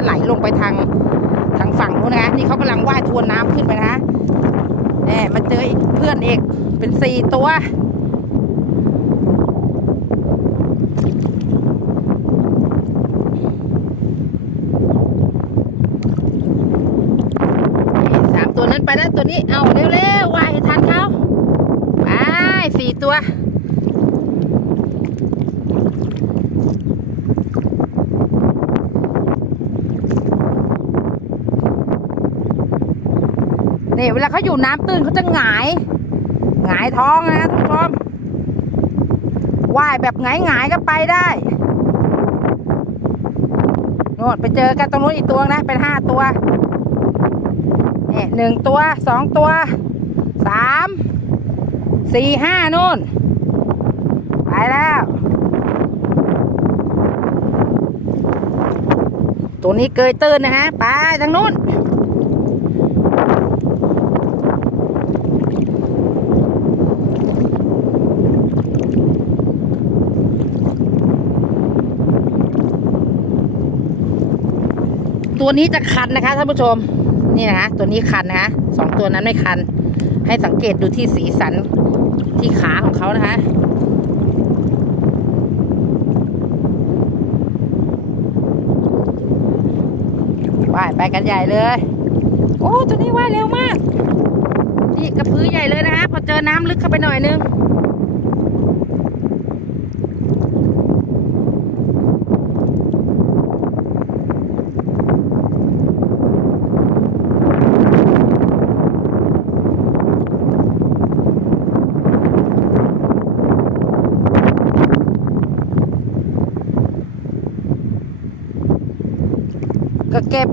จะไหลลงไปทางทางฝั่งนู้นนะคะนี่เขากำลังว่ายทวนน้ำขึ้นไปนะคะเนี่ยมาเจอเพื่อนเอกเป็นสี่ตัวสามตัวนั้นไปแล้วตัวนี้เอาเร็วๆว่ายให้ทันเขาไปสี่ตัว นี่เวลาเขาอยู่น้ำตื้นเขาจะหงายหงายท้องนะท่านผู้ชมว่ายแบบหงายหงายๆก็ไปได้โน่นไปเจอกันตรงนู้นอีกตัวนะเป็นห้าตัวนี่หนึ่งตัวสองตัวสามสี่ห้านู่น ไปแล้ว ตัวนี้เกยตื้นนะฮะ ไปทางนู้น ตัวนี้จะคันนะคะท่านผู้ชมนี่นะคะตัวนี้คันนะคะสองตัวนั้นไม่คัน ให้สังเกตดูที่สีสันที่ขาของเขานะคะว่ายไปกันใหญ่เลย โอ้ตัวนี้ว่ายเร็วมาก นี่กระพือใหญ่เลยนะคะพอเจอน้ำลึกเข้าไปหน่อยนึง ก็เก็บ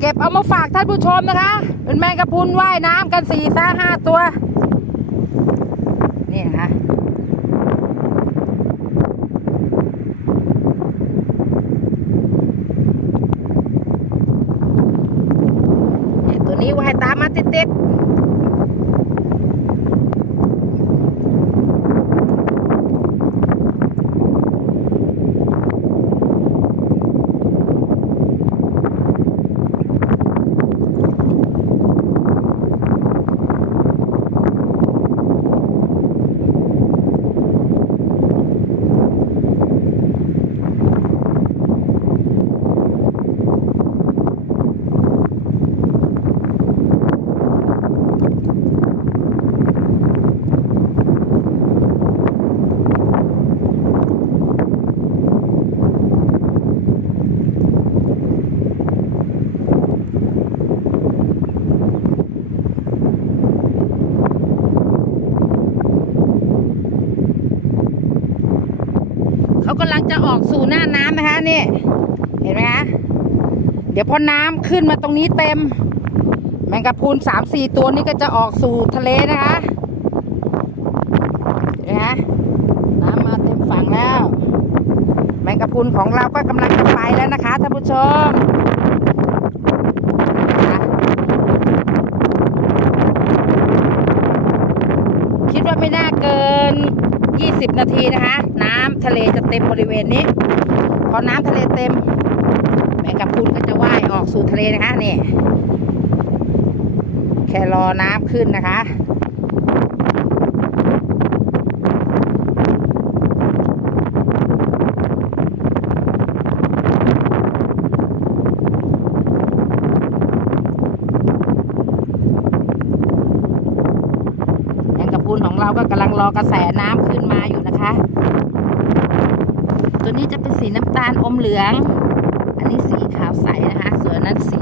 เก็บเอามาฝากท่านผู้ชมนะคะเป็นแมงกะพุนว่ายน้ำกันสี่สาห้าตัว นี่นะคะตัวนี้ว่ายตามมาติดๆ กำลังจะออกสู่หน้าน้ำนะคะนี่เห็นไหมคะเดี๋ยวพอน้ำขึ้นมาตรงนี้เต็ม แมงกะพรุนสามสี่ตัวนี้ก็จะออกสู่ทะเลนะคะเห็นไหมคะน้ำมาเต็มฝั่งแล้ว แมงกะพรุนของเราก็กำลังจะไปแล้วนะคะท่านผู้ชมคิดว่าไม่น่าเกิน 20 นาทีนะคะ น้ำทะเลจะเต็มบริเวณนี้ พอน้ำทะเลเต็มแมงกะพรุนก็จะว่ายออกสู่ทะเลนะคะนี่แค่รอน้ำขึ้นนะคะ แมงกะพรุ นของเราก็กำลังรอกระแสน้ำขึ้นมาอยู่นะคะ ตัวนี้จะเป็นสีน้ำตาลอมเหลือง อันนี้สีขาวใสนะคะ ส่วนนนั้นสี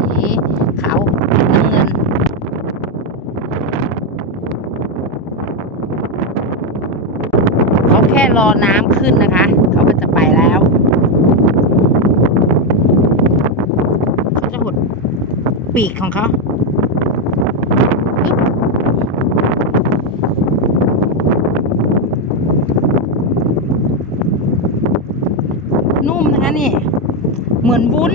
ขาวน้ำเงินเขาแค่รอน้ำขึ้นนะคะ เขาก็จะไปแล้วเขาจะหดปีกของเขาอึ๊บนุ่มนะคะนี่ เหมือนวุ้น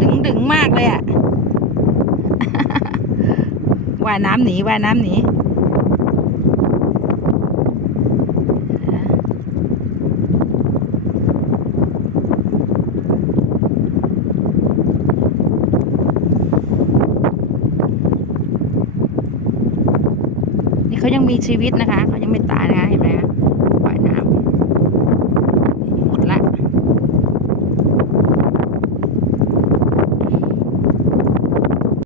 ดึงดึงๆมากเลยอะว่ายน้ำหนีว่ายน้ำหนี เขายังมีชีวิตนะคะ เขายังไม่ตายนะคะเห็นไหมคะ